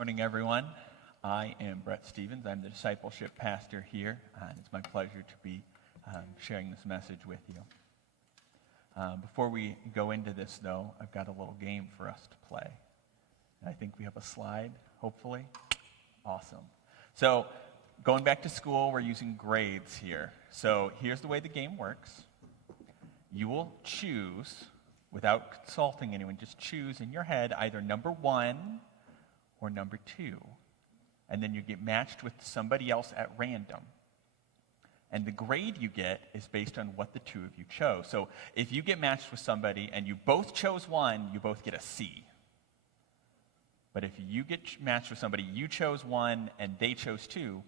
Morning, everyone. I am Brett Stevens. I'm the discipleship pastor here, and it's my pleasure to be sharing this message with you. Before we go into this, though, I've got a little game for us to play. I think we have a slide, hopefully. Awesome. So, going back to school, we're using grades here. So, here's the way the game works. You will choose, without consulting anyone, just choose in your head either number 1 or number 2. And then you get matched with somebody else at random. And the grade you get is based on what the two of you chose. So if you get matched with somebody and you both chose 1, you both get a C. But if you get matched with somebody, you chose 1 and they chose 2,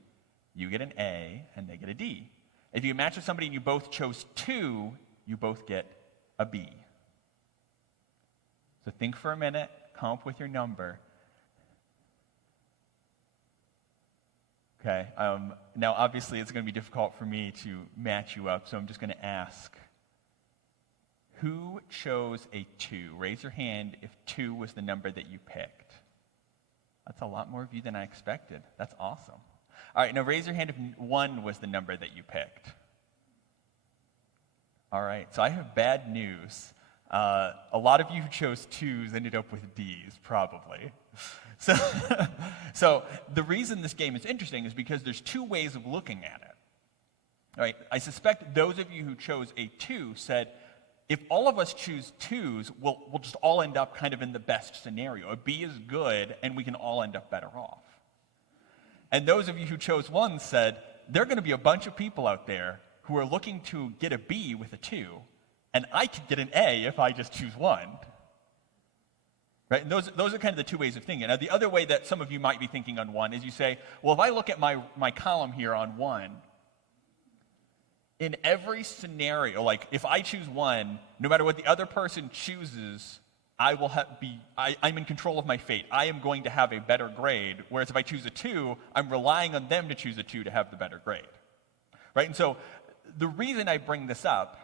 you get an A and they get a D. If you match with somebody and you both chose 2, you both get a B. So think for a minute, come up with your number. Okay, now obviously it's going to be difficult for me to match you up, so I'm just going to ask, who chose a 2? Raise your hand if 2 was the number that you picked. That's a lot more of you than I expected. That's awesome. All right, now raise your hand if 1 was the number that you picked. All right, so I have bad news. A lot of you who chose 2s ended up with Ds, probably. So the reason this game is interesting is because there's 2 ways of looking at it. All right, I suspect those of you who chose a 2 said, if all of us choose 2s, we'll just all end up kind of in the best scenario. A B is good, and we can all end up better off. And those of you who chose 1 said, there are going to be a bunch of people out there who are looking to get a B with a 2, and I could get an A if I just choose 1. Right? And those are kind of the 2 ways of thinking. Now, the other way that some of you might be thinking on 1 is you say, well, if I look at my column here on 1, in every scenario, like if I choose 1, no matter what the other person chooses, I'm in control of my fate. I am going to have a better grade. Whereas if I choose a 2, I'm relying on them to choose a 2 to have the better grade. Right? And so the reason I bring this up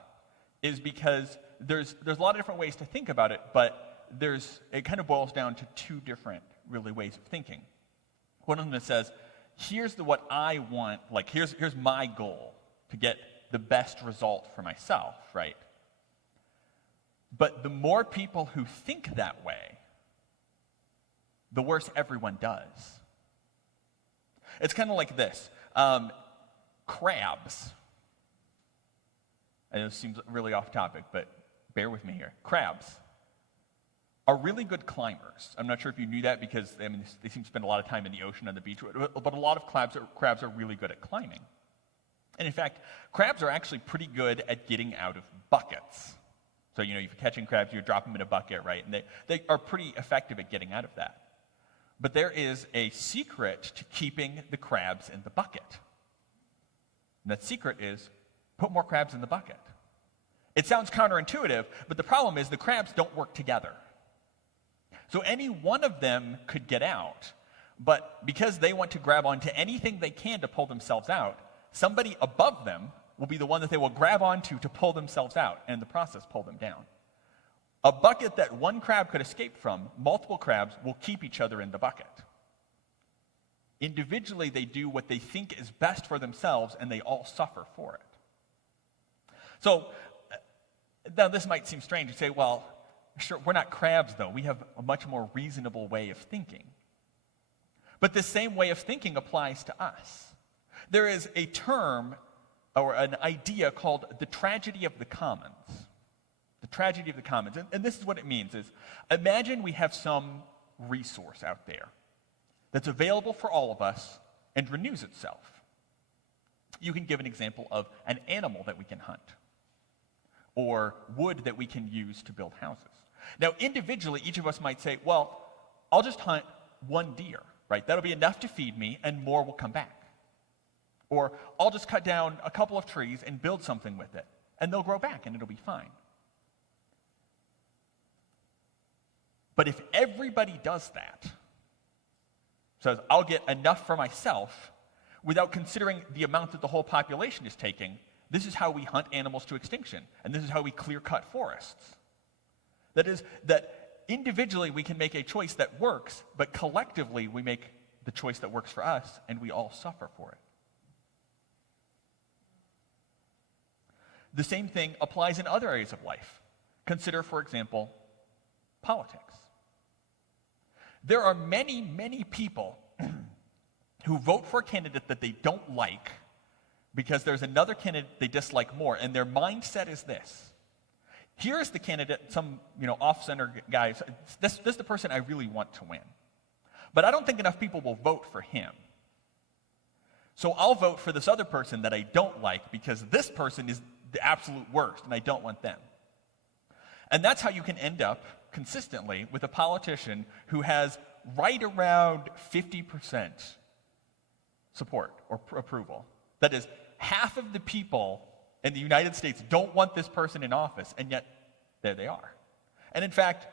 is because there's a lot of different ways to think about it, but it kind of boils down to 2 different really ways of thinking. One of them that says, here's what I want, like here's my goal to get the best result for myself, right? But the more people who think that way, the worse everyone does. It's kind of like this. Crabs. I know it seems really off topic, but bear with me here. Crabs are really good climbers. I'm not sure if you knew that because they seem to spend a lot of time in the ocean on the beach, but a lot of crabs are really good at climbing. And in fact, crabs are actually pretty good at getting out of buckets. So, if you're catching crabs, you drop them in a bucket, right? And they are pretty effective at getting out of that. But there is a secret to keeping the crabs in the bucket. And that secret is put more crabs in the bucket. It sounds counterintuitive, but the problem is the crabs don't work together. So any one of them could get out, but because they want to grab onto anything they can to pull themselves out, somebody above them will be the one that they will grab onto to pull themselves out, and in the process pull them down. A bucket that one crab could escape from, multiple crabs will keep each other in the bucket. Individually, they do what they think is best for themselves, and they all suffer for it. So, now this might seem strange. You say, well, sure, we're not crabs, though. We have a much more reasonable way of thinking. But the same way of thinking applies to us. There is a term or an idea called the tragedy of the commons. The tragedy of the commons. And this is what it means is, imagine we have some resource out there that's available for all of us and renews itself. You can give an example of an animal that we can hunt, or wood that we can use to build houses. Now, individually, each of us might say, well, I'll just hunt 1 deer, right? That'll be enough to feed me, and more will come back. Or I'll just cut down a couple of trees and build something with it, and they'll grow back, and it'll be fine. But if everybody does that, says, I'll get enough for myself, without considering the amount that the whole population is taking, this is how we hunt animals to extinction, and this is how we clear-cut forests. That is, that individually we can make a choice that works, but collectively we make the choice that works for us, and we all suffer for it. The same thing applies in other areas of life. Consider, for example, politics. There are many, many people who vote for a candidate that they don't like because there's another candidate they dislike more, and their mindset is this. Here's the candidate, some off-center guy. This is the person I really want to win. But I don't think enough people will vote for him. So I'll vote for this other person that I don't like because this person is the absolute worst, and I don't want them. And that's how you can end up consistently with a politician who has right around 50% support or approval. That is, half of the people in the United States don't want this person in office, and yet there they are. And in fact,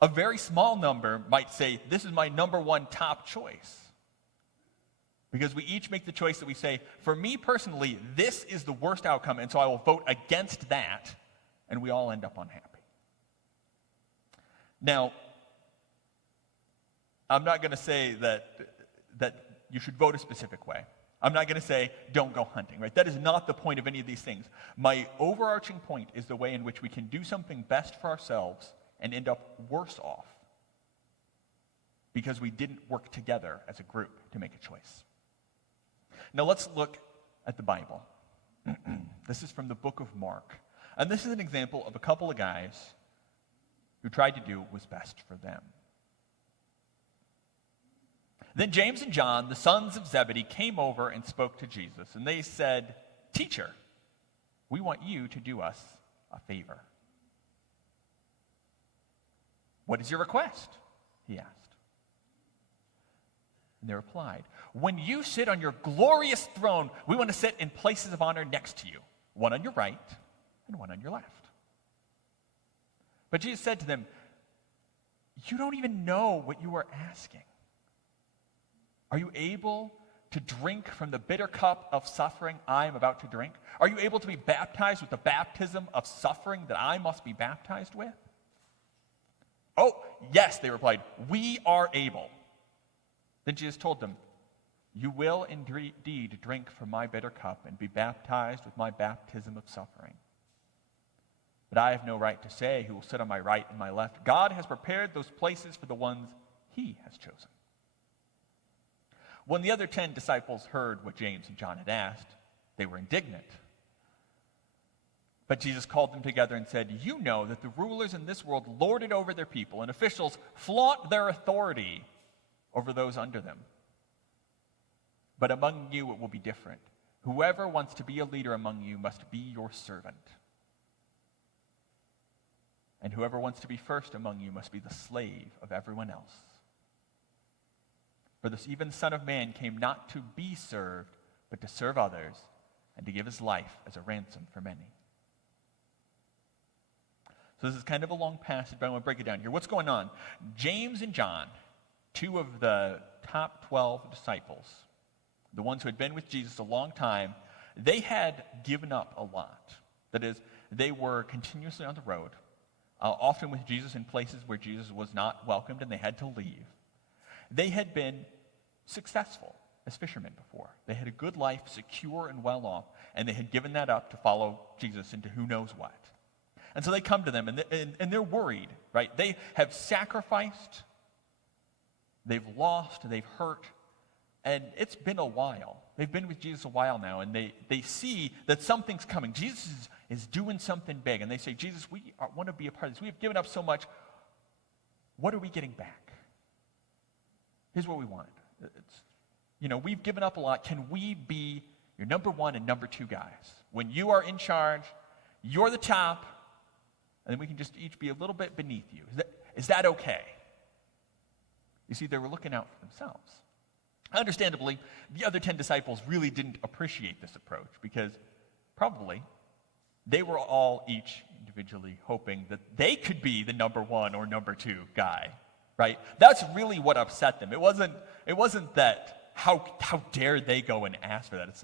a very small number might say, this is my number one top choice. Because we each make the choice that we say, for me personally, this is the worst outcome, and so I will vote against that, and we all end up unhappy. Now, I'm not going to say that you should vote a specific way. I'm not going to say, don't go hunting, right? That is not the point of any of these things. My overarching point is the way in which we can do something best for ourselves and end up worse off because we didn't work together as a group to make a choice. Now let's look at the Bible. This is from the book of Mark. And this is an example of a couple of guys who tried to do what was best for them. Then James and John, the sons of Zebedee, came over and spoke to Jesus. And they said, "Teacher, we want you to do us a favor." "What is your request?" he asked. And they replied, "When you sit on your glorious throne, we want to sit in places of honor next to you, one on your right and one on your left." But Jesus said to them, "You don't even know what you are asking. Are you able to drink from the bitter cup of suffering I am about to drink? Are you able to be baptized with the baptism of suffering that I must be baptized with?" "Oh, yes," they replied, "we are able." Then Jesus told them, "You will indeed drink from my bitter cup and be baptized with my baptism of suffering. But I have no right to say who will sit on my right and my left. God has prepared those places for the ones he has chosen." When the other 10 disciples heard what James and John had asked, they were indignant. But Jesus called them together and said, "You know that the rulers in this world lord it over their people, and officials flaunt their authority over those under them. But among you it will be different. Whoever wants to be a leader among you must be your servant. And whoever wants to be first among you must be the slave of everyone else. For this even Son of Man came not to be served, but to serve others, and to give his life as a ransom for many." So this is kind of a long passage, but I want to break it down here. What's going on? James and John, two of the top 12 disciples, the ones who had been with Jesus a long time, they had given up a lot. That is, they were continuously on the road, often with Jesus in places where Jesus was not welcomed and they had to leave. They had been successful as fishermen before. They had a good life, secure and well off, and they had given that up to follow Jesus into who knows what. And so they come to them, and they're worried, right? They have sacrificed, they've lost, they've hurt, and it's been a while. They've been with Jesus a while now, and they see that something's coming. Jesus is doing something big, and they say, "Jesus, we want to be a part of this. We have given up so much. What are we getting back? Here's what we want. We've given up a lot. Can we be your number one and number two guys? When you are in charge, you're the top, and then we can just each be a little bit beneath you. Is that okay?" You see, they were looking out for themselves. Understandably, the other 10 disciples really didn't appreciate this approach because probably they were all each individually hoping that they could be the number one or number two guy, right? That's really what upset them. It wasn't that how dare they go and ask for that.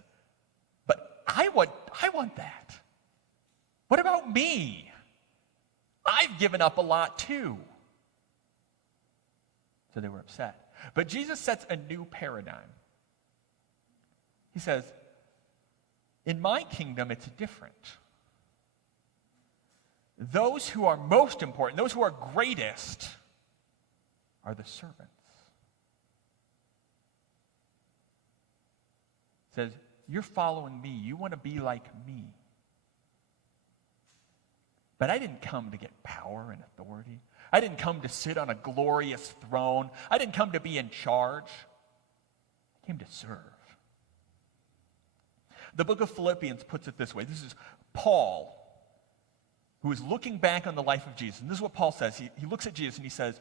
But I want that. What about me? I've given up a lot too. So they were upset. But Jesus sets a new paradigm. He says, in my kingdom, it's different. Those who are most important, those who are greatest, are the servants. He says, you're following me. You want to be like me. But I didn't come to get power and authority. I didn't come to sit on a glorious throne. I didn't come to be in charge. I came to serve. The book of Philippians puts it this way. This is Paul, who is looking back on the life of Jesus. And this is what Paul says. He looks at Jesus and he says,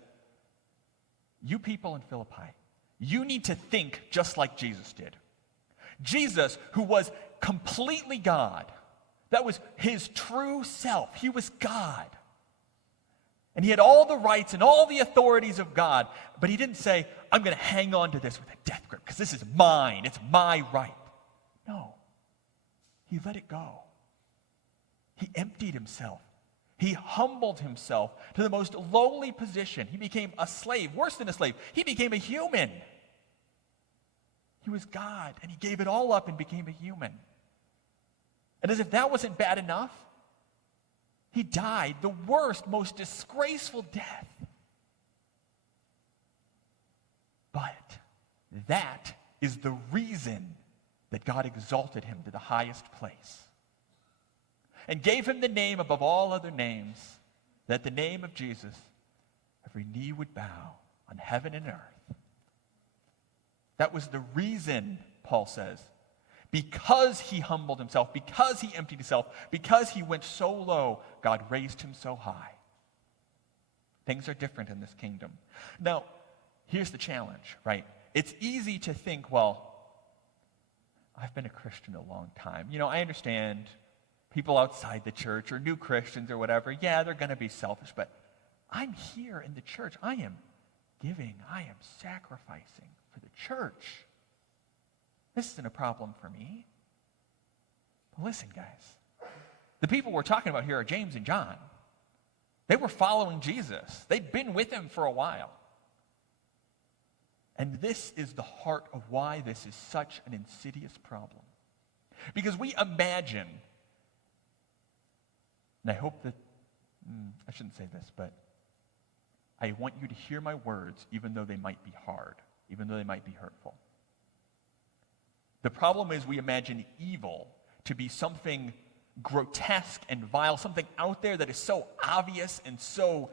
you people in Philippi, you need to think just like Jesus did. Jesus, who was completely God, that was his true self. He was God. And he had all the rights and all the authorities of God, but he didn't say, I'm going to hang on to this with a death grip because this is mine. It's my right. No. He let it go. He emptied himself. He humbled himself to the most lowly position. He became a slave, worse than a slave. He became a human. He was God, and he gave it all up and became a human. And as if that wasn't bad enough, he died the worst, most disgraceful death. But that is the reason that God exalted him to the highest place and gave him the name above all other names, that the name of Jesus, every knee would bow on heaven and earth. That was the reason, Paul says, because he humbled himself, because he emptied himself, because he went so low, God raised him so high. Things are different in this kingdom. Now, here's the challenge, right? It's easy to think, well, I've been a Christian a long time. You know, I understand people outside the church or new Christians or whatever, yeah, they're going to be selfish, but I'm here in the church. I am giving. I am sacrificing for the church. This isn't a problem for me. But listen, guys, the people we're talking about here are James and John. They were following Jesus. They'd been with him for a while. And this is the heart of why this is such an insidious problem. Because we imagine, and I hope that, I shouldn't say this, but I want you to hear my words even though they might be hard, even though they might be hurtful. The problem is we imagine evil to be something grotesque and vile, something out there that is so obvious and so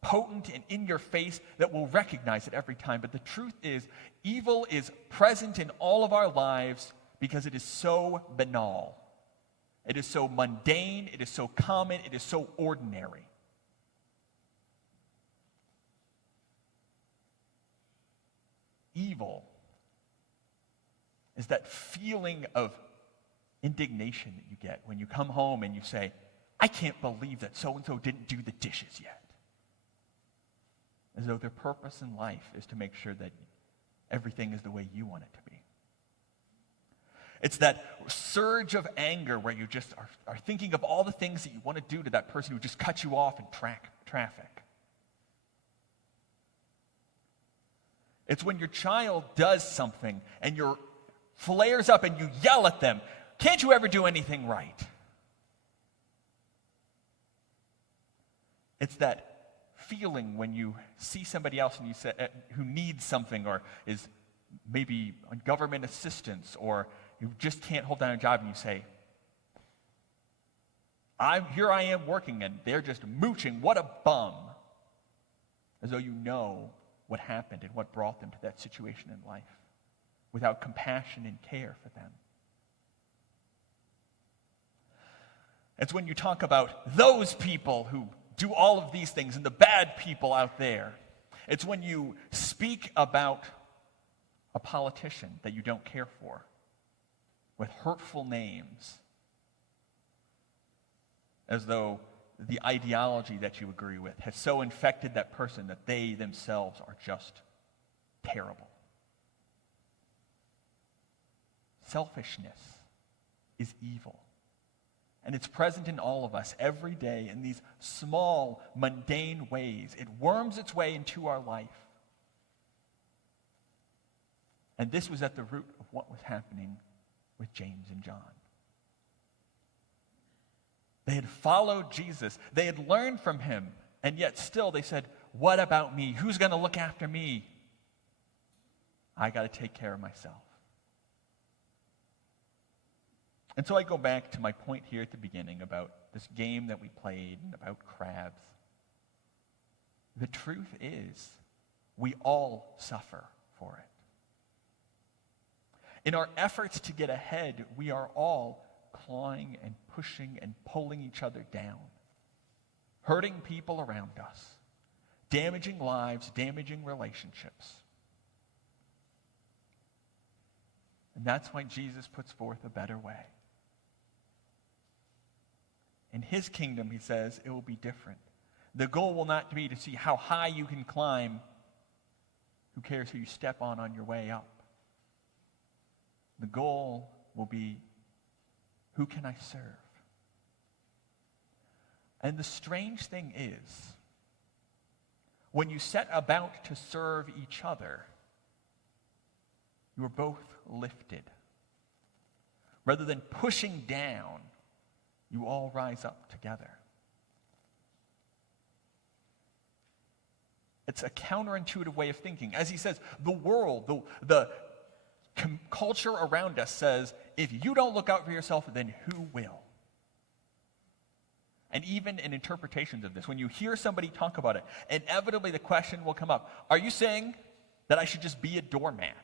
potent and in your face that we'll recognize it every time. But the truth is, evil is present in all of our lives because it is so banal. It is so mundane, it is so common, it is so ordinary. Evil is that feeling of indignation that you get when you come home and you say, I can't believe that so-and-so didn't do the dishes yet. As though their purpose in life is to make sure that everything is the way you want it to be. It's that surge of anger where you just are thinking of all the things that you want to do to that person who just cut you off in traffic. It's when your child does something and you're flares up and you yell at them, can't you ever do anything right? It's that feeling when you see somebody else and you say, who needs something or is maybe on government assistance or you just can't hold down a job and you say, here I am working and they're just mooching, what a bum. As though you know what happened and what brought them to that situation in life without compassion and care for them. It's when you talk about those people who do all of these things and the bad people out there. It's when you speak about a politician that you don't care for with hurtful names as though the ideology that you agree with has so infected that person that they themselves are just terrible. Selfishness is evil. And it's present in all of us every day in these small, mundane ways. It worms its way into our life. And this was at the root of what was happening with James and John. They had followed Jesus. They had learned from him. And yet still they said, what about me? Who's going to look after me? I got to take care of myself. And so I go back to my point here at the beginning about this game that we played and about crabs. The truth is, we all suffer for it. In our efforts to get ahead, we are all clawing and pushing and pulling each other down, hurting people around us, damaging lives, damaging relationships. And that's why Jesus puts forth a better way. In his kingdom, he says, it will be different. The goal will not be to see how high you can climb. Who cares who you step on your way up? The goal will be, who can I serve? And the strange thing is, when you set about to serve each other, you are both lifted. Rather than pushing down, you all rise up together. It's a counterintuitive way of thinking. As he says, the world, the culture around us says, if you don't look out for yourself, then who will? And even in interpretations of this, when you hear somebody talk about it, inevitably the question will come up, are you saying that I should just be a doormat?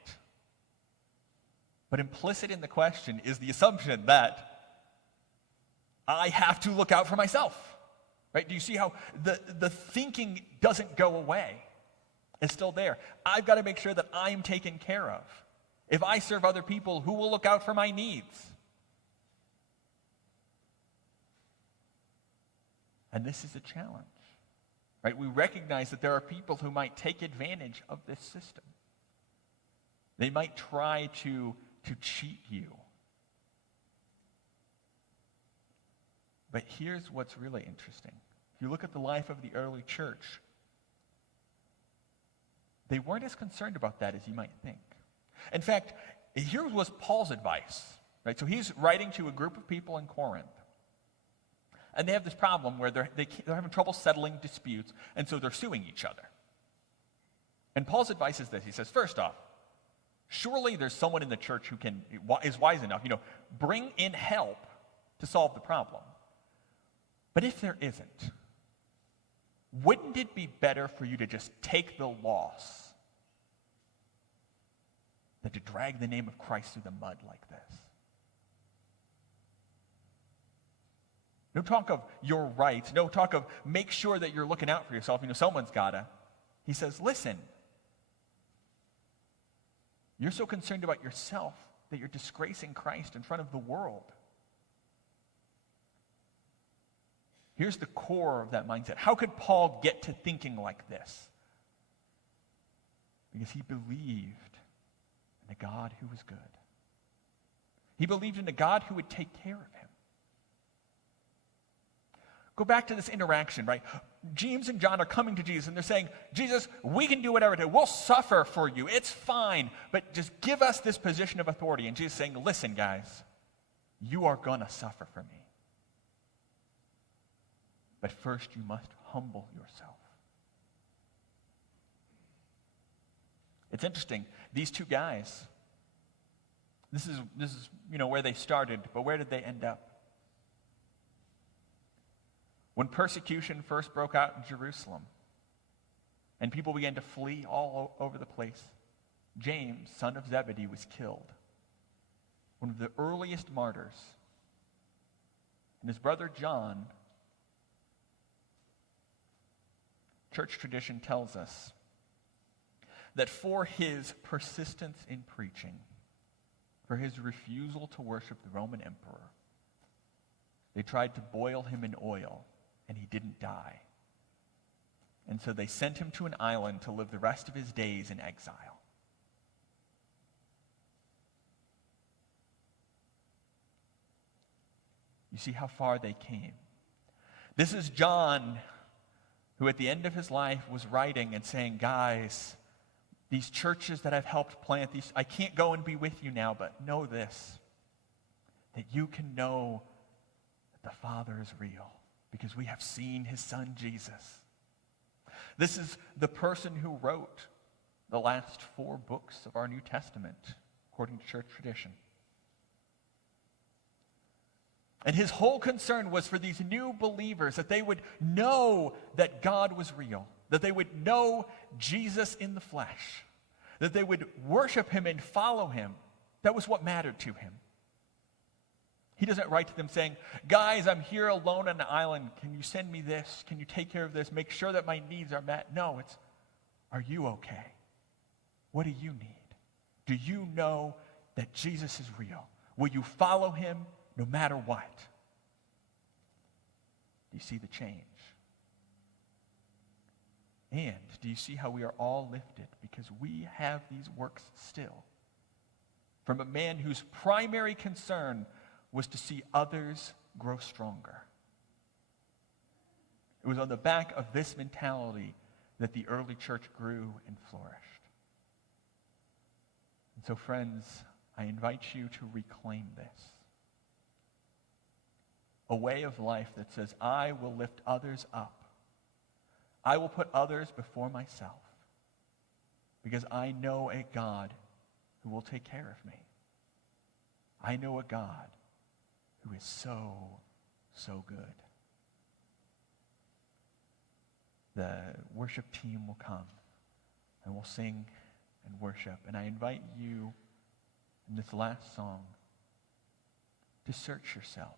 But implicit in the question is the assumption that I have to look out for myself. Right? Do you see how the thinking doesn't go away? It's still there. I've got to make sure that I'm taken care of. If I serve other people, who will look out for my needs? And this is a challenge. Right? We recognize that there are people who might take advantage of this system. They might try to cheat you. But here's what's really interesting. If you look at the life of the early church, they weren't as concerned about that as you might think. In fact, here was Paul's advice. Right? So he's writing to a group of people in Corinth. And they have this problem where they're having trouble settling disputes, and so they're suing each other. And Paul's advice is this. He says, first off, surely there's someone in the church who is wise enough, bring in help to solve the problem. But if there isn't, wouldn't it be better for you to just take the loss than to drag the name of Christ through the mud like this? No talk of your rights. No talk of make sure that you're looking out for yourself. Someone's gotta. He says, listen, you're so concerned about yourself that you're disgracing Christ in front of the world. Here's the core of that mindset. How could Paul get to thinking like this? Because he believed in a God who was good. He believed in a God who would take care of him. Go back to this interaction, right? James and John are coming to Jesus and they're saying, Jesus, we can do whatever it is. We'll suffer for you. It's fine. But just give us this position of authority. And Jesus is saying, listen, guys, you are going to suffer for me. But first you must humble yourself. It's interesting. These two guys, this is where they started, but where did they end up? When persecution first broke out in Jerusalem and people began to flee all over the place, James, son of Zebedee, was killed. One of the earliest martyrs. And his brother John, church tradition tells us that for his persistence in preaching, for his refusal to worship the Roman emperor, they tried to boil him in oil, and he didn't die. And so they sent him to an island to live the rest of his days in exile. You see how far they came. This is John, who at the end of his life was writing and saying, guys, these churches that I've helped plant, I can't go and be with you now, but know this, that you can know that the Father is real because we have seen his Son, Jesus. This is the person who wrote the last 4 books of our New Testament, according to church tradition. And his whole concern was for these new believers, that they would know that God was real, that they would know Jesus in the flesh, that they would worship him and follow him. That was what mattered to him. He doesn't write to them saying, guys, I'm here alone on an island. Can you send me this? Can you take care of this? Make sure that my needs are met. No, it's, are you okay? What do you need? Do you know that Jesus is real? Will you follow him no matter what? Do you see the change? And do you see how we are all lifted because we have these works still? From a man whose primary concern was to see others grow stronger. It was on the back of this mentality that the early church grew and flourished. And so, friends, I invite you to reclaim this. A way of life that says, I will lift others up. I will put others before myself because I know a God who will take care of me. I know a God who is so, so good. The worship team will come and we'll sing and worship. And I invite you in this last song to search yourself,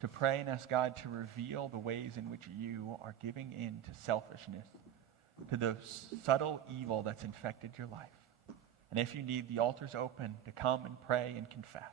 to pray and ask God to reveal the ways in which you are giving in to selfishness, to the subtle evil that's infected your life. And if you need, the altar's open to come and pray and confess.